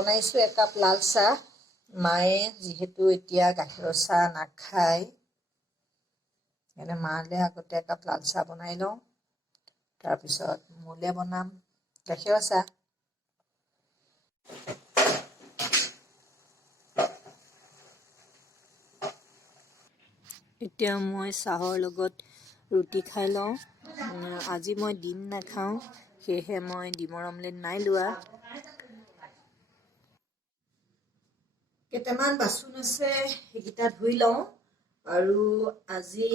বনাইছোঁ একাপ লাল চাহ। মায়ে যিহেতু এতিয়া গাখীৰৰ চাহ নাখায়, সেইকাৰণে মালে আগতে একাপ লাল চাহ বনাই লওঁ, তাৰপিছত মোলে বনাম গাখীৰৰ চাহ। এতিয়া মই চাহৰ লগত ৰুটি খাই লওঁ। আজি মই ডিম নাখাওঁ, সেয়েহে মই ডিমৰ অমলেট নাই লোৱা। কেইটামান বাচন আছে, সেইকেইটা ধুই লওঁ। আৰু আজি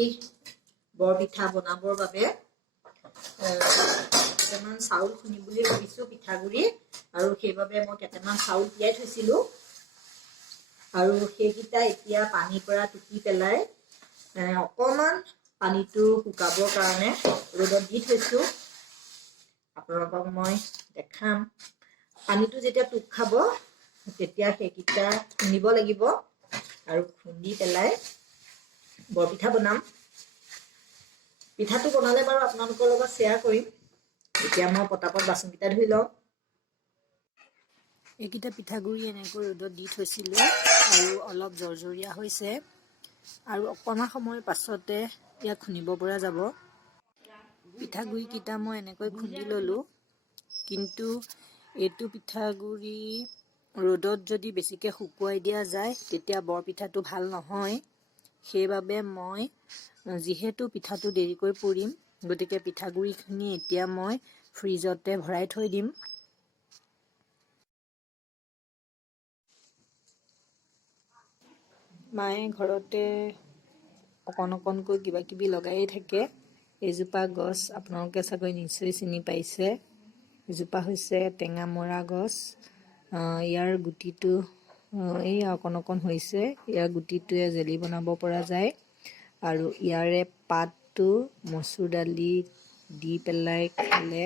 বৰপিঠা বনাবৰ বাবে কেইটামান চাউল খুন্দিম বুলি ভাবিছোঁ, পিঠাগুড়ি, আৰু সেইবাবে মই কেইটামান চাউল তিয়াই থৈছিলোঁ। আৰু সেইকেইটা এতিয়া পানীৰ পৰা টুকি পেলাই অকণমান পানীটো শুকাবৰ কাৰণে ৰ'দত দি থৈছোঁ। আপোনালোকক মই দেখাম। পানীটো যেতিয়া টোক খাব তেতিয়া সেইকেইটা খুন্দিব লাগিব, আৰু খুন্দি পেলাই বৰপিঠা বনাম। পিঠাটো বনালে বাৰু আপোনালোকৰ লগত শ্বেয়াৰ কৰিম। এতিয়া মই পটাপট বাচনকেইটা ধুই লওঁ। এইকেইটা পিঠাগুড়ি এনেকৈ ৰ'দত দি থৈছিলোঁ আৰু অলপ জৰজৰীয়া হৈছে, আৰু অকণমান সময়ৰ পাছতে ইয়াক খুন্দিব পৰা যাব। পিঠাগুড়িকেইটা মই এনেকৈ খুন্দি ল'লোঁ, কিন্তু এইটো পিঠাগুড়ি ৰ'দত যদি বেছিকৈ শুকুৱাই দিয়া যায় তেতিয়া বৰপিঠাটো ভাল নহয়। সেইবাবে মই যিহেতু পিঠাটো দেৰিকৈ পুৰিম, গতিকে পিঠাগুড়িখিনি এতিয়া মই ফ্ৰিজতে ভৰাই থৈ দিম। মায়ে ঘৰতে অকণকৈ কিবা কিবি লগায়েই থাকে। এইজোপা গছ আপোনালোকে চাগৈ নিশ্চয় চিনি পাইছে। এজোপা হৈছে টেঙামৰা গছ। ইয়াৰ গুটিটো এই অকণ হৈছে। ইয়াৰ গুটিটোৱে জেলি বনাব পৰা যায়, আৰু ইয়াৰে পাতটো মচুৰ দালি দি পেলাই খালে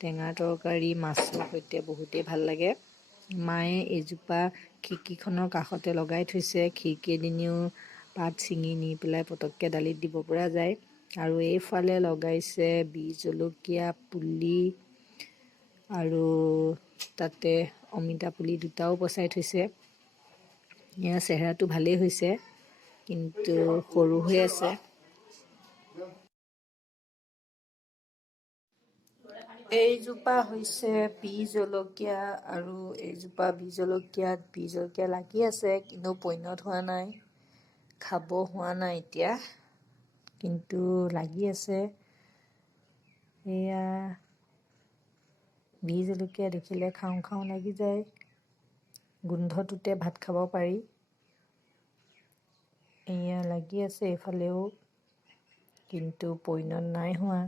টেঙা তৰকাৰী মাছৰ সৈতে বহুতেই ভাল লাগে। মায়ে এইজোপা খিৰিকীখনৰ কাষতে লগাই থৈছে। খিৰিকীদিও পাত ছিঙি নি পেলাই পটককৈ দালিত দিব পৰা যায়। আৰু এইফালে লগাইছে বিহ জলকীয়া পুলি, আৰু তাতে অমিতা পুলি দুটাও পচাই থৈছে। ইয়াৰ চেহেৰাটো ভালেই হৈছে, কিন্তু সৰু হৈ আছে। এইজোপা হৈছে বিহ জলকীয়া, আৰু এইজোপা বিহ জলকীয়া লাগি আছে, কিন্তু পৈণত হোৱা নাই, খাব হোৱা নাই এতিয়া, কিন্তু লাগি আছে। এয়া বিহ জলকীয়া দেখিলে খাওঁ খাওঁ লাগি যায়। গোন্ধটোতে ভাত খাব পাৰি। এয়া লাগি আছে এইফালেও, কিন্তু পৈণত নাই হোৱা।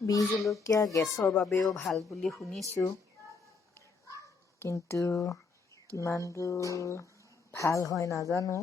বিহ জলকীয়া গেছৰ বাবেও ভাল বুলি শুনিছোঁ, কিন্তু কিমান দূৰ ভাল হয় নাজানো।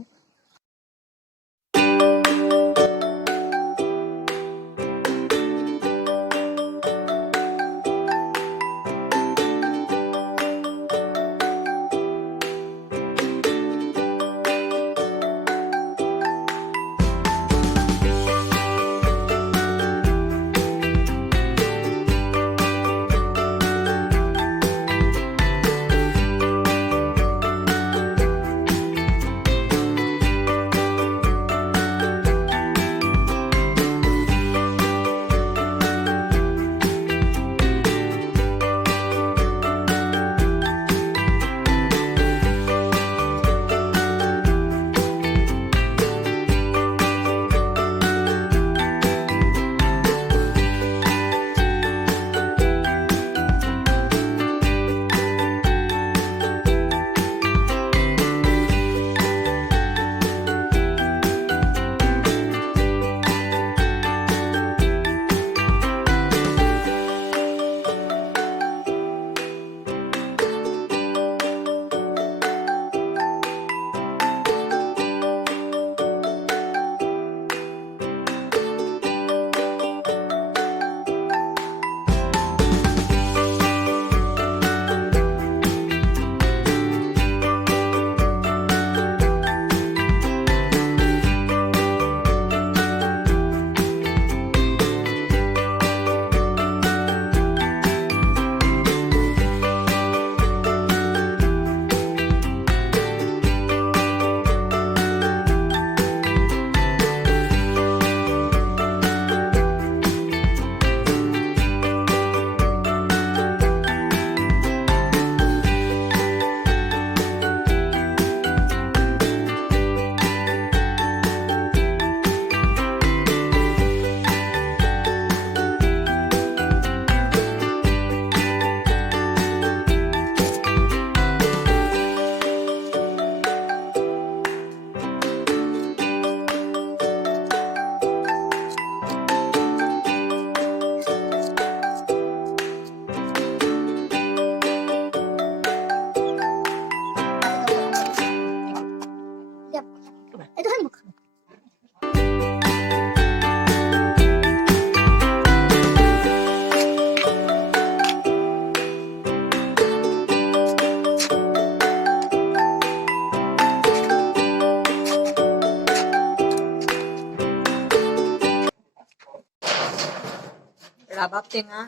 ৰাবাব টেঙা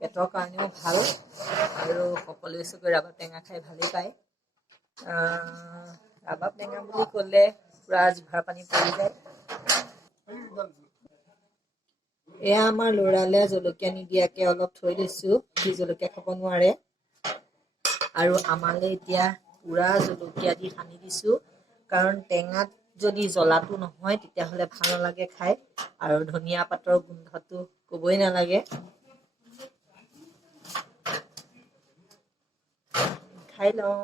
পেটৰ কাৰণেও ভাল আৰু সকলোৱে চাগৈ ৰাবাব টেঙা খাই ভালেই পায়। ৰাবাব টেঙা বুলি ক'লে পুৰা জিভাৰ পানী পৰি যায়। এয়া আমাৰ ল'ৰালে জলকীয়া নিদিয়াকে অলপ থৈ দিছো, সি জলকীয়া খাব নোৱাৰে। আৰু আমালে এতিয়া পুৰা জলকীয়া দি সানি দিছো, কাৰণ টেঙাত যদি জ্বলাটো নহয় তেতিয়াহ'লে ভাল নালাগে খাই। আৰু ধনিয়া পাতৰ গোন্ধটো ক'বই নালাগে। খাই লওঁ।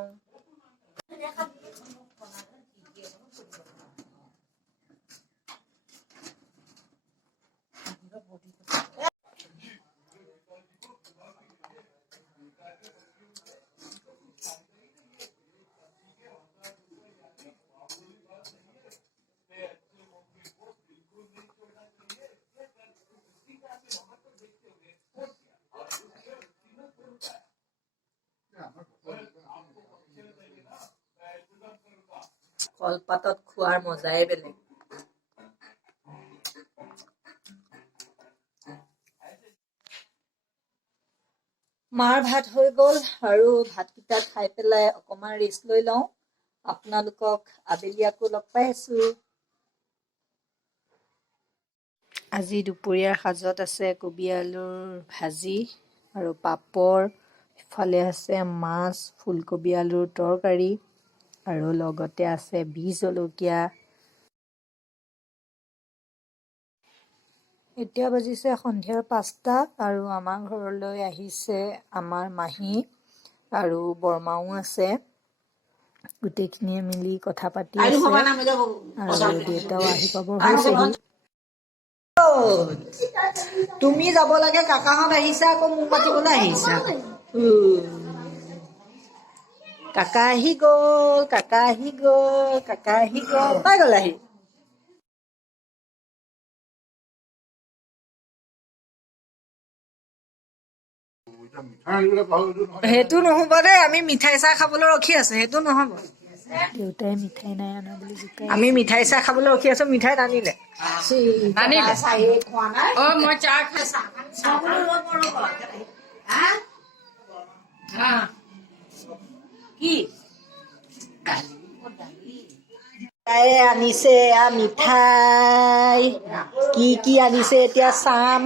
কলপাতত খোৱাৰ মজাই বেলেগ। মাৰ ভাত হৈ গ'ল আৰু ভাতকেইটা খাই পেলাই অকণমান ৰেষ্ট লৈ লওঁ। আপোনালোকক আবেলি আকৌ লগ পাই আছো। আজি দুপৰীয়াৰ সাজত আছে কবি আলুৰ ভাজি আৰু পাপৰ, ইফালে আছে মাছ, ফুলকবি আলুৰ তৰকাৰী আৰু লগতে আছে বিহ জলকীয়া। এতিয়া বাজিছে সন্ধিয়াৰ 5টা আৰু আমাৰ ঘৰলৈ আহিছে আমাৰ মাহী আৰু বৰমাও আছে। গোটেইখিনিয়ে মিলি কথা পাতি আছে আৰু দেউতাও আহি পাবৰ হৈছেহি। তুমি যাব লাগে, কাকাহঁত আহিছা, আকৌ মোক মাতিবলৈ আহিছা। কাকা আহি গ'ল, কাকা আহি গ'ল, কাকা আহি গ'ল, পাই গ'ল আহি। সেইটো নহ'ব দেই, আমি মিঠাই চাহ খাবলৈ ৰখি আছো, সেইটো নহ'ব। দেউতাই মিঠাই নাই অনা বুলি জোকাই, আমি মিঠাই চাহ খাবলৈ ৰখি আছো, মিঠাই নানিলে। তাই আনিছে মিঠাই, কি কি আনিছে এতিয়া চাম।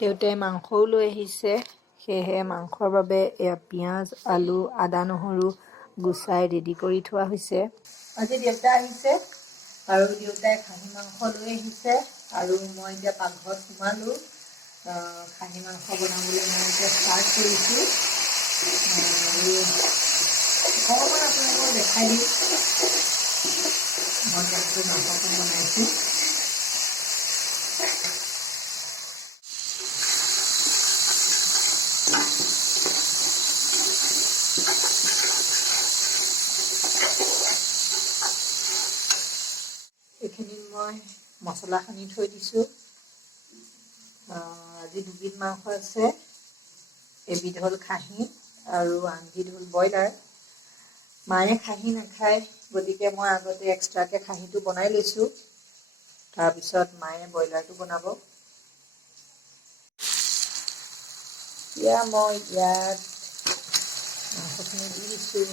দেউতাই মাংসও লৈ আহিছে, সেয়েহে মাংসৰ বাবে এয়া পিঁয়াজ, আলু, আদা, নহৰু গুচাই ৰেডি কৰি থোৱা হৈছে। আজি দেউতা আহিছে আৰু দেউতাই খাহী মাংস লৈ আহিছে আৰু মই এতিয়া পাকঘৰত সোমালোঁ। খাহী মাংস বনাবলৈ মই এতিয়া ষ্টাৰ্ট কৰিছোঁ। আৰু অকণমান আপোনালোকক দেখাই দিম মই কেনেকৈ মাংসটো বনাইছোঁ। এইখিনি মই মছলা সানি থৈ দিছোঁ। আজি দুবিধ মাংস আছে, এবিধ হ'ল খাহী আৰু আনবিধ হ'ল ব্ৰইলাৰ। মায়ে খাহী নাখায়, গতিকে মই আগতে এক্সট্ৰাকৈ খাহীটো বনাই লৈছোঁ, তাৰপিছত মায়ে ব্ৰইলাৰটো বনাব। এতিয়া মই ইয়াত মাংসখিনি দি দিছোঁ।